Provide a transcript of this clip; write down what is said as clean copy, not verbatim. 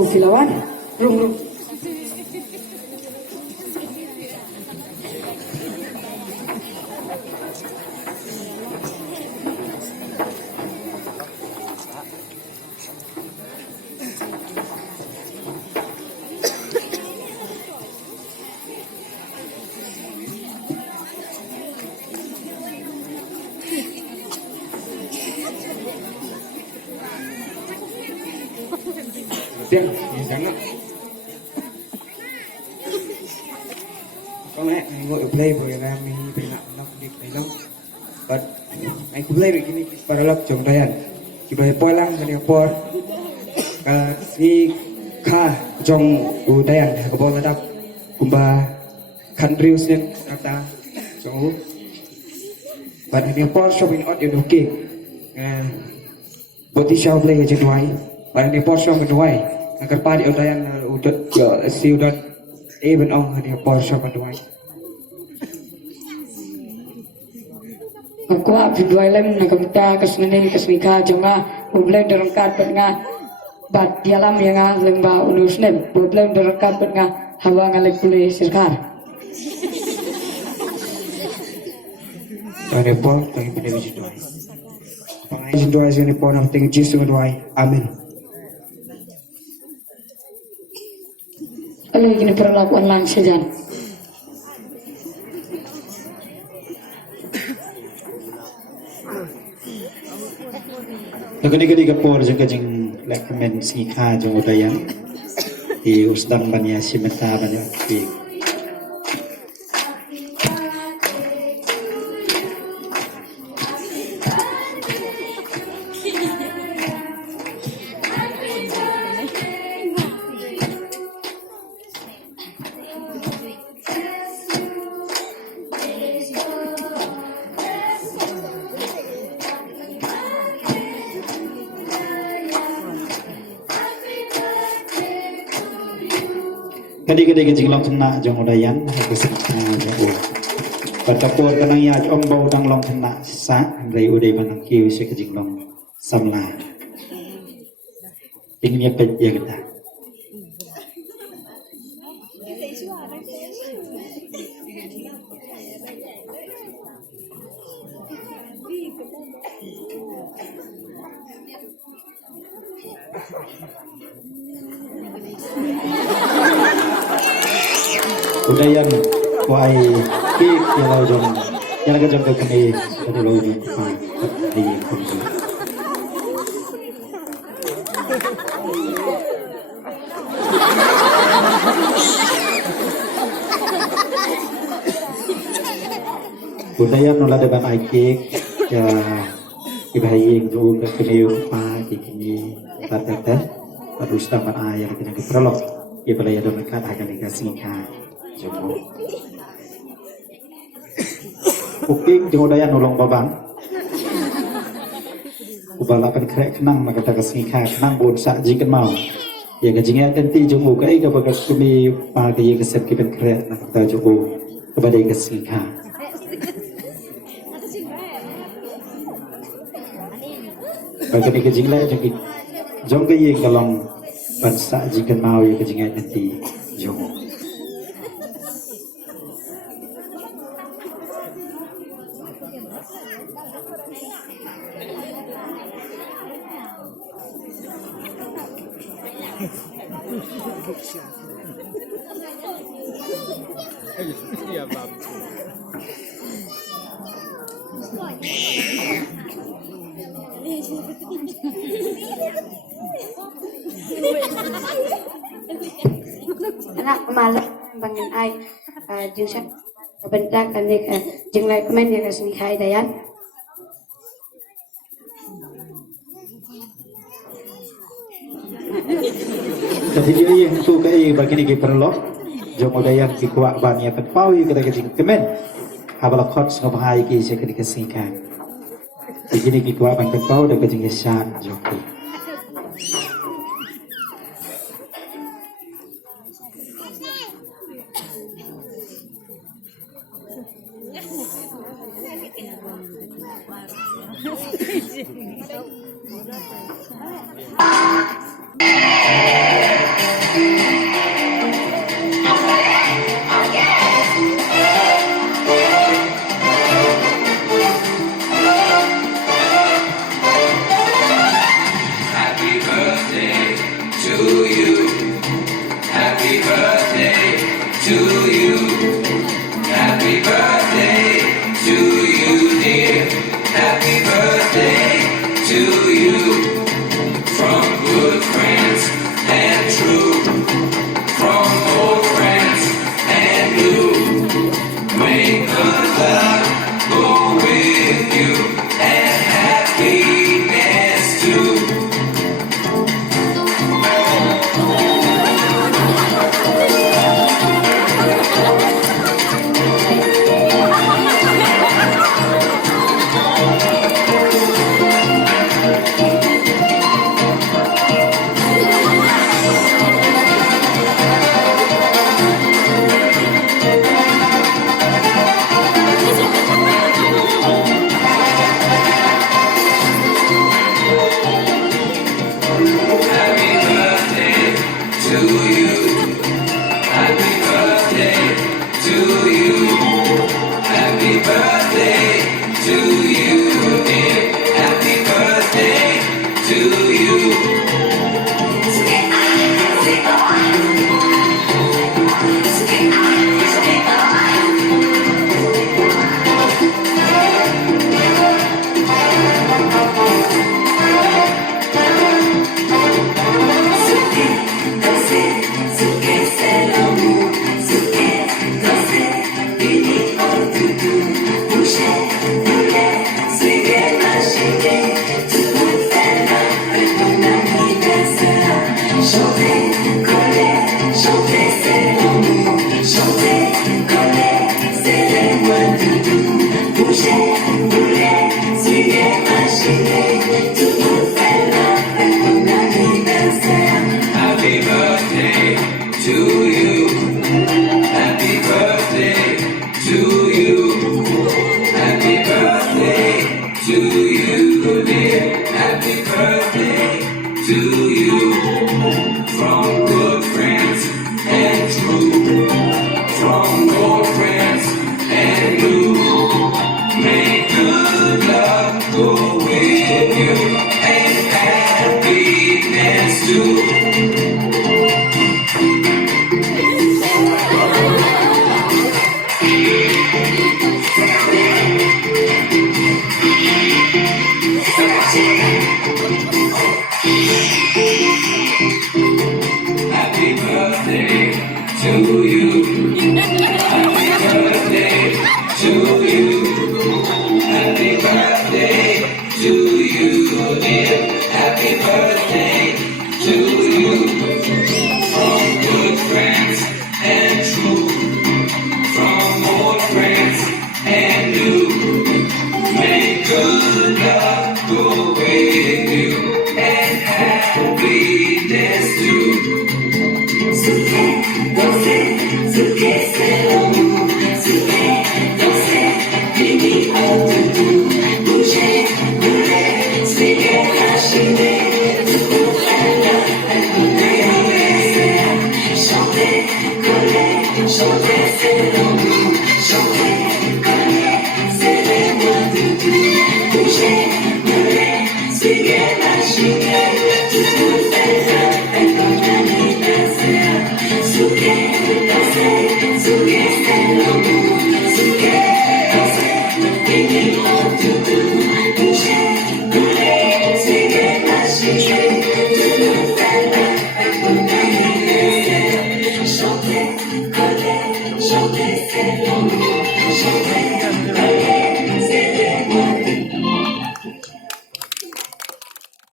Go Kilawan. Rung. Tiếng, trắng lắm. Có lẽ anh ngồi play với ra mình phải làm lắm đi phải lắm. But anh cũng play begini para lap chong dayan. Kiba polang kani por. Ni kha chong u dayan ko bol ladap. Kumba country usnen kata chong u. But ni por showing out in okay. Boti show play je duai. But ni por show duai. Agar padi udayan udut si udut even on ni por show duai. Aku video lem nak kita kesmenen kesmika cuma problem derangkat penga bat dialam yang lemba ulusnem problem derangkat penga hawa ngalek pulih sirkar. Pada pon kami pada wujud doa. Pengai doa sini pon yang tinggi Yesus doa. Amin. Kalau ini perlakuan langsung saja. Nagani-gani ka po sa kajing recommend si Ka jong udayan di usdang banya simenta banya di kadi-kadi kajing long tena jong udayan ke simenta jong Patapur kanang ya om bau dang long tena sa dari udai manang kiu se kajing long samla tingnya pet ya kita udayan kuai kik ya lau jong ya laga jong kekini dari lau jong kuai di kumsi udayan nula depan ai kik ya ibayi jong kekini kuai kikini tata terus dapat air kena keperlok ya balai ada mereka akan dikasih kan jombo Ukik jeng udayan nolong babang ubalapan krek kenang maka tak kasih kenang bon sak jikan mau ya gajingnya ganti jombo kai ka bagas kumi pagi kesep kipen krek nak ta jombo kepada kasih bagi ni gajing lai jong ke ye kalong ban sak jikan mau ya gajingnya ganti jombo anak malam bangun ai jusak bentak kanik jeng lai komen ya kasih khai dayan tapi dia yang tu kai bagi ni perlo jom udayan ki kuak ban ya penpawi kita kejing kemen habala khot ngabhai ki se kedi kesingkan begini ki kuak ban penpau dan kejing syan joki Chanter, coller, chanter, c'est l'amour. Chanter,